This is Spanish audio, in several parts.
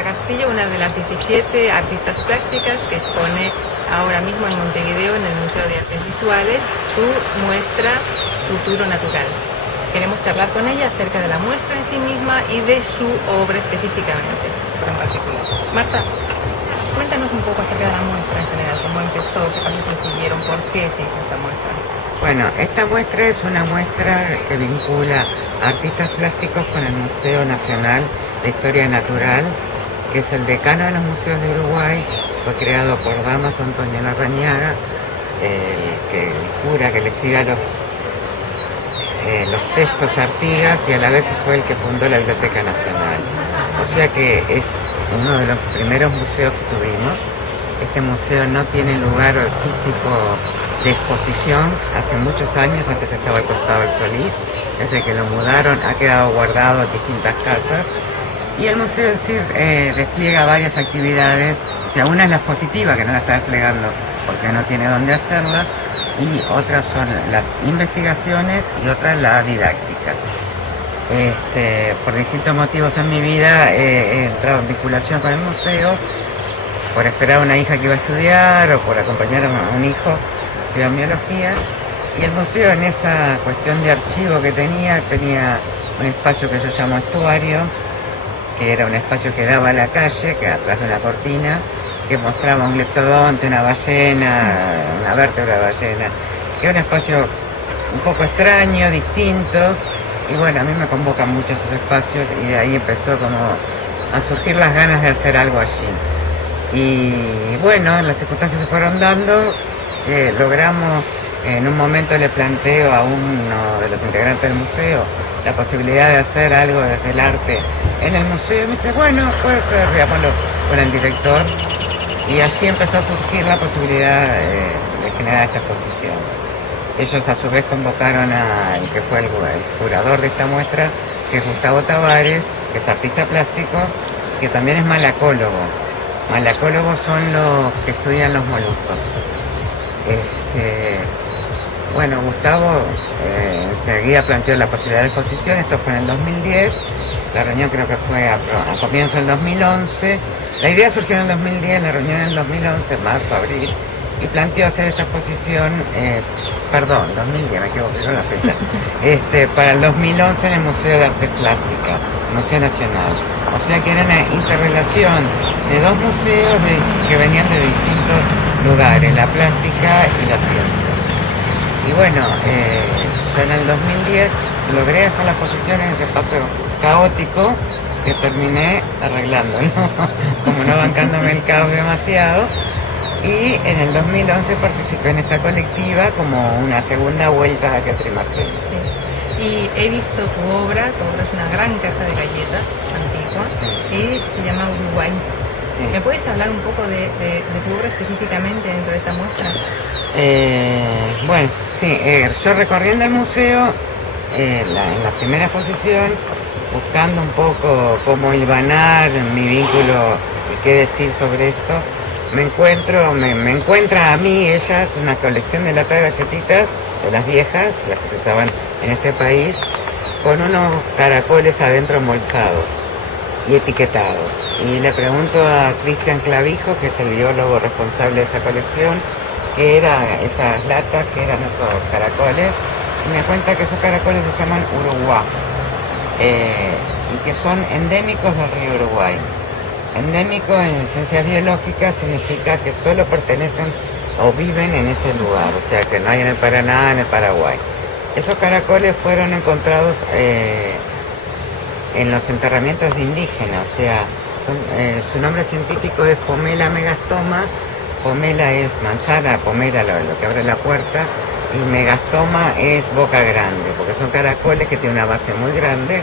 Marta Castillo, una de las 17 artistas plásticas que expone ahora mismo en Montevideo, en el Museo de Artes Visuales, su muestra Futuro Natural. Queremos charlar con ella acerca de la muestra en sí misma y de su obra específicamente, en particular. Marta, cuéntanos un poco acerca de la muestra en general, cómo empezó, qué pasos se siguieron, por qué se hizo esta muestra. Bueno, esta muestra es una muestra que vincula artistas plásticos con el Museo Nacional de Historia Natural, que es el decano de los museos de Uruguay. Fue creado por Damaso Antonio Larrañaga, el cura que le escribía los textos a Artigas, y a la vez fue el que fundó la Biblioteca Nacional. O sea que es uno de los primeros museos que tuvimos. Este museo no tiene lugar físico de exposición hace muchos años. Antes estaba al costado del Solís, desde que lo mudaron ha quedado guardado en distintas casas, y el museo es decir, despliega varias actividades. O sea, una es la expositiva, que no la está desplegando porque no tiene dónde hacerla, y otras son las investigaciones y otras la didáctica. Por distintos motivos en mi vida he entrado en vinculación con el museo, por esperar a una hija que iba a estudiar o por acompañar a un hijo que estudia biología, y el museo, en esa cuestión de archivo que tenía un espacio que se llamó estuario, que era un espacio que daba a la calle, que atrás de una cortina, que mostraba un leptodonte, una ballena, una vértebra de ballena, que era un espacio un poco extraño, distinto, y bueno, a mí me convocan mucho esos espacios, y de ahí empezó como a surgir las ganas de hacer algo allí. Y bueno, las circunstancias se fueron dando, logramos, en un momento le planteo a uno de los integrantes del museo la posibilidad de hacer algo desde el arte en el museo, y me dice, bueno, puede ser, veámoslo con el director, y allí empezó a surgir la posibilidad de generar esta exposición. Ellos a su vez convocaron al que fue el curador de esta muestra, que es Gustavo Tavares, que es artista plástico, que también es malacólogo. Malacólogos son los que estudian los moluscos. Bueno, Gustavo enseguida planteó la posibilidad de exposición. Esto fue en el 2010, la reunión creo que fue a comienzo del 2011. La idea surgió en el 2010, la reunión en el 2011, marzo, abril, y planteó hacer esta exposición, 2010, me equivoqué con la fecha, para el 2011 en el Museo de Arte Plástica, Museo Nacional. O sea que era una interrelación de dos museos que venían de distintos lugares, la plástica y la ciencia. Y bueno, yo en el 2010 logré hacer la exposición en ese espacio caótico que terminé arreglando, ¿no? Como no bancándome el caos demasiado. Y en el 2011 participé en esta colectiva como una segunda vuelta a Teatro Imagen. Sí. Y he visto tu obra es una gran caja de galletas antigua, sí, y se llama Uruguay. Sí. ¿Me puedes hablar un poco de tu obra específicamente dentro de esta muestra? Bueno, sí, yo recorriendo el museo, en la primera exposición, buscando un poco cómo hilvanar mi vínculo y qué decir sobre esto, me encuentra a mí, ellas, una colección de lata de galletitas, de las viejas, las que se usaban en este país, con unos caracoles adentro embolsados y etiquetados. Y le pregunto a Cristian Clavijo, que es el biólogo responsable de esa colección, qué eran esas latas, qué eran esos caracoles, y me cuenta que esos caracoles se llaman Uruguá, y que son endémicos del río Uruguay. Endémico en ciencias biológicas significa que solo pertenecen o viven en ese lugar, o sea que no hay en el Paraná, en el Paraguay. Esos caracoles fueron encontrados en los enterramientos de indígenas, o sea, su nombre científico es Pomela megastoma. Pomela es manzana, pomela lo que abre la puerta, y megastoma es boca grande, porque son caracoles que tienen una base muy grande,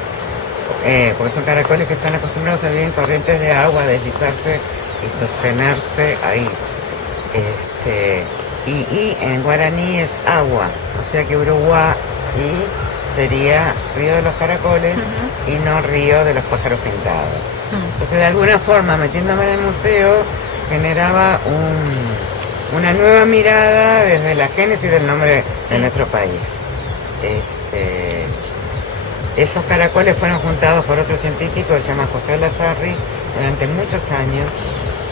porque son caracoles que están acostumbrados a vivir en corrientes de agua, deslizarse y sostenerse ahí. Y en guaraní es agua, o sea que Uruguay sería río de los caracoles, y no río de los pájaros pintados. Entonces, de alguna forma, metiéndome en el museo, generaba una nueva mirada desde la génesis del nombre de nuestro país. Esos caracoles fueron juntados por otro científico que se llama José Lazarri, durante muchos años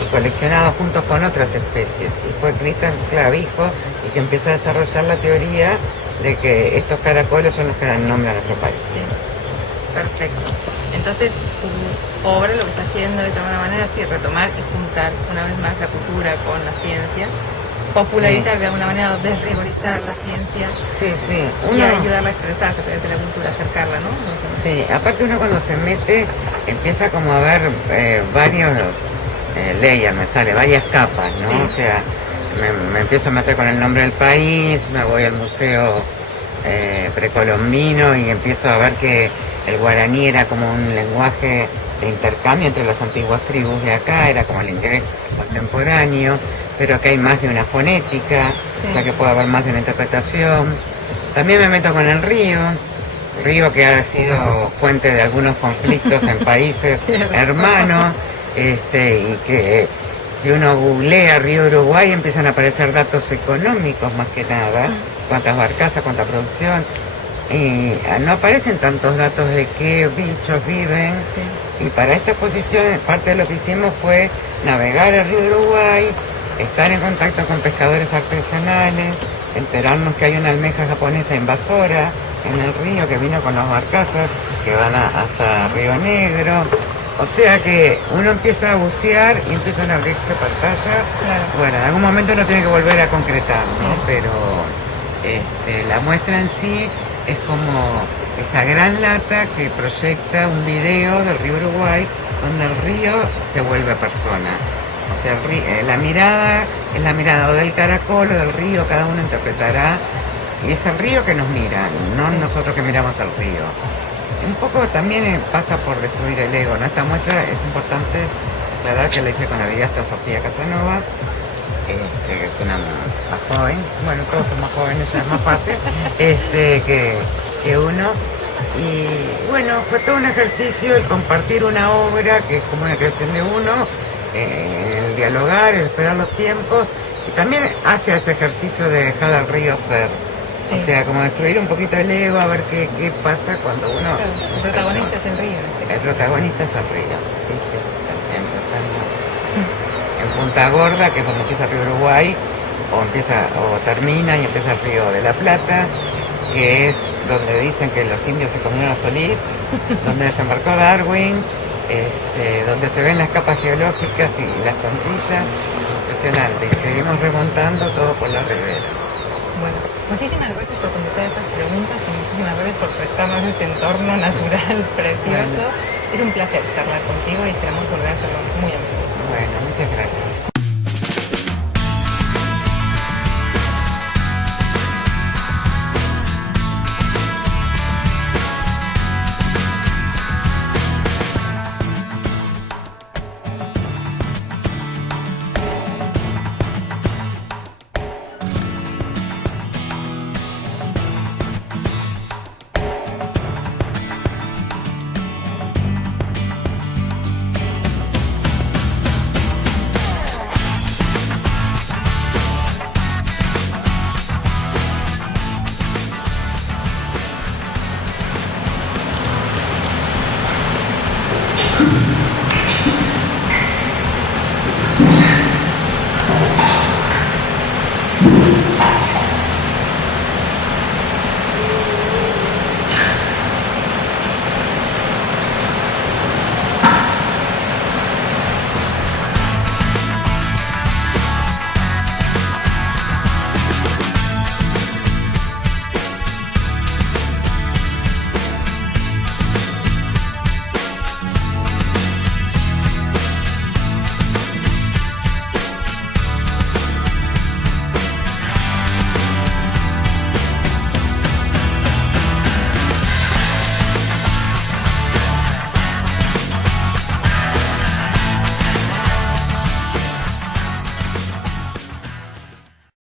y coleccionado juntos con otras especies. Y fue Cristian Clavijo y que empieza a desarrollar la teoría de que estos caracoles son los que dan nombre a nuestro país. Sí, perfecto. Entonces, tu obra lo que está haciendo de alguna manera es retomar y juntar una vez más la cultura con la ciencia, popularizar de alguna manera, desrigorizar la ciencia y ayudarla a expresarse a través de la cultura, acercarla, ¿no? Sí, aparte uno cuando se mete empieza como a ver varios layers, me sale, varias capas, ¿no? Sí. O sea, me empiezo a meter con el nombre del país, me voy al museo precolombino y empiezo a ver que el guaraní era como un lenguaje de intercambio entre las antiguas tribus de acá, era como el inglés contemporáneo, pero que hay más de una fonética, o sea que puede haber más de una interpretación. También me meto con el río que ha sido fuente de algunos conflictos en países hermanos, y que si uno googlea Río Uruguay empiezan a aparecer datos económicos más que nada, cuántas barcazas, cuánta producción, y no aparecen tantos datos de qué bichos viven. Y para esta exposición parte de lo que hicimos fue navegar el río Uruguay, estar en contacto con pescadores artesanales, enterarnos que hay una almeja japonesa invasora en el río que vino con las barcazas que van hasta Río Negro. O sea que uno empieza a bucear y empiezan a abrirse pantallas. Claro. Bueno, en algún momento uno tiene que volver a concretar, ¿no? Pero la muestra en sí es como esa gran lata que proyecta un video del río Uruguay donde el río se vuelve persona. O sea, la mirada es la mirada o del caracol o del río, cada uno interpretará, y es el río que nos mira, no nosotros que miramos al río. Un poco también pasa por destruir el ego, ¿no? Esta muestra es importante aclarar que la hice con la videasta Sofía Casanova, que es una más joven, bueno, todos son más jóvenes, ya es más fácil, que uno. Y bueno, fue todo un ejercicio el compartir una obra que es como una creación de uno, el dialogar, el esperar los tiempos, y también hace ese ejercicio de dejar al río ser. O sea, como destruir un poquito el ego, a ver qué pasa cuando uno... Claro, el protagonista es el río. El protagonista es el río, sí. Empezamos en Punta Gorda, que es donde empieza el río Uruguay, o termina y empieza el río de la Plata, que es donde dicen que los indios se comieron a Solís, donde desembarcó Darwin, donde se ven las capas geológicas y las sombrillas, impresionante, y seguimos remontando todo por la ribera. Bueno, muchísimas gracias por contestar estas preguntas y muchísimas gracias por prestarnos este entorno natural precioso. Es un placer charlar contigo y esperamos volver a hacerlo